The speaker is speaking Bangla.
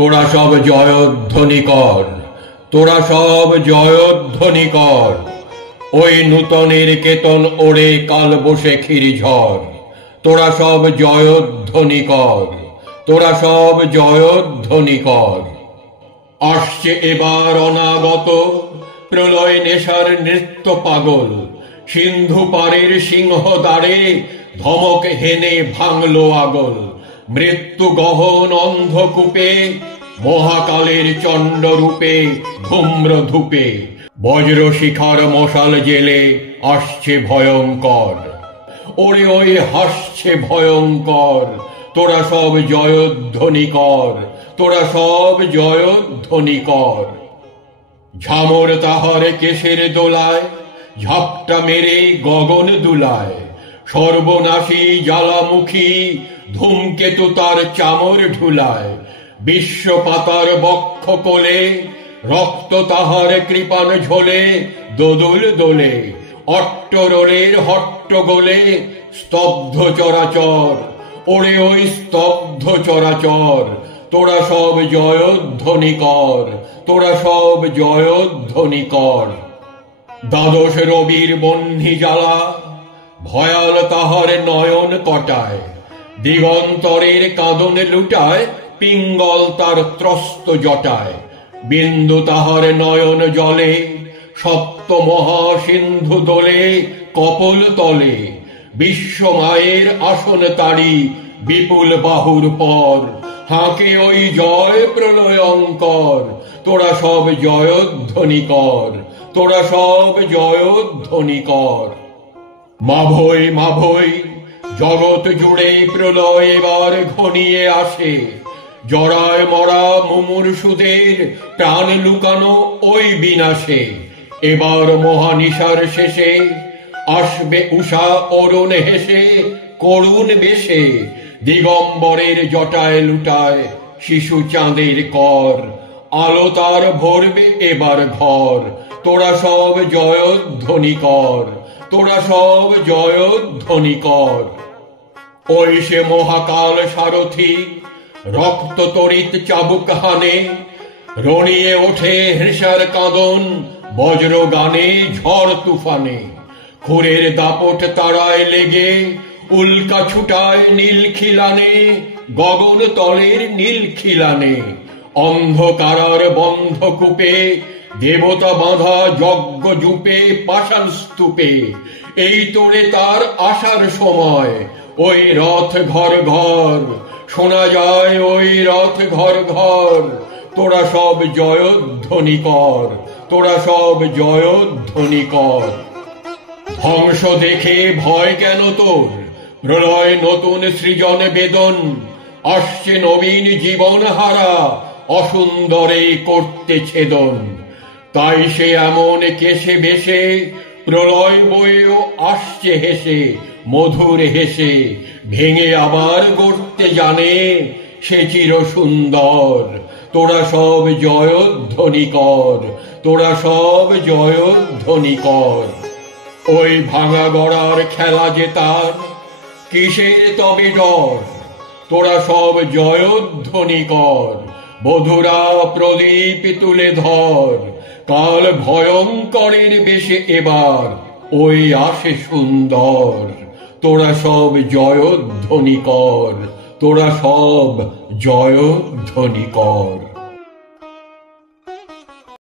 তোরা সব জয়ধ্বনি কর, তোরা সব জয়ধ্বনি কর। ওই নূতনের কেতন ওড়ে কাল বৈশাখীর ঝড়। তোরা সব জয়ধ্বনি কর, তোরা সব জয়ধ্বনি কর। আসছে এবার অনাগত প্রলয় নেশার নৃত্য পাগল। সিন্ধু পারের সিংহ দ্বারে ধমক হেনে ভাঙলো আগল। মৃত্যু গহন অন্ধকূপে মহাকালের চণ্ড রূপে ধূম্র ধূপে বজ্র শিখার মশাল জেলে আসছে ভয়ঙ্কর। ওরে ওই হাসছে ভয়ঙ্কর। তোরা সব জয়ধ্বনি কর, তোরা সব জয়ধ্বনি কর। ঝামর তাহার কেশের দোলায় ঝাপটা মেরে গগন দুলায়। সর্বনাশী জ্বালামুখী ধূমকেতু তার চামর ঢুলায়। বিশ্ব পাতার বক্ষ কোলে রক্ত তাহার কৃপান ঝোলে দোদুল দোলে। অট্টরোলের হট্টগোলে স্তব্ধ চরাচর। ওরে ওই স্তব্ধ চরাচর। তোরা সব জয়ধ্বনি কর, তোরা সব জয়ধ্বনি কর। দ্বাদশ রবির বহ্নি জ্বালা ভয়াল তাহার নয়ন কটায়। দিগন্তরের কাঁদন লুটায় পিঙ্গল তার ত্রস্ত জটায়। বিন্দু তাহার নয়ন জলে সপ্ত মহাসিন্ধু দোলে কপল তলে। বিশ্ব মায়ের আসন তারি বিপুল বাহুর পর। হাঁকে ওই জয় প্রলয়ঙ্কর। তোরা সব জয়ধ্বনি কর, তোরা সব জয়ধ্বনি কর। মাভৈ মাভৈ জগৎ জুড়ে প্রলয় এবার ঘনিয়ে আসে। জরায় মরা মুমূর্ষুদের প্রাণ লুকানো ওই বিনাশে। এবার মহানিশার শেষে আসবে উষা অরুণ হেসে করুণ বেশে। দিগম্বরের জটায় লুটায় শিশু চাঁদের কর। আলো তার ভরবে এবার ঘর। তোরা সব জয়ধ্বনি কর, তোরা সব জয়ধ্বনি কর। ওই সে মহাকাল সারথি রক্ত তরিত চাবুক হানে। রণিয়ে ওঠে হৃষার কাঁদন বজ্র গানে ঝড় তুফানে। খুরের দাপট তারায় লেগে উল্কা ছুটায় নীল খিলানে। গগন তলের নীল খিলানে অন্ধকারার বন্ধকূপে দেবতা বাঁধা যজ্ঞ জুপে পাষাণ স্তূপে। এই তোরে তার আসার সময় ওই রথ ঘর ঘর। শোনা যায় ওই রথ ঘর ঘর। তোরা সব জয়ধ্বনি কর, তোরা সব জয়ধ্বনি কর। ধ্বংস দেখে ভয় কেন তোর? প্রলয় নতুন সৃজন বেদন। আসছে নবীন জীবন হারা অসুন্দরে করতে ছেদন। তাই সে এমন কেশে বেশে প্রলয় বয়েও আসছে হেসে মধুর হেসে। ভেঙে আবার গড়তে জানে সে চির সুন্দর। তোরা সব জয়ধ্বনি কর, তোরা সব জয়ধ্বনি কর। ওই ভাঙা গড়ার খেলা যে তার কিসের তবে ডর? তোরা সব জয়ধ্বনি কর। বধুরা প্রদীপ তুলে ধর। কাল ভয়ঙ্করের বেশে এবার ওই আসে সুন্দর। তোরা সব জয়ধ্বনি কর, তোরা সব জয়ধ্বনি কর।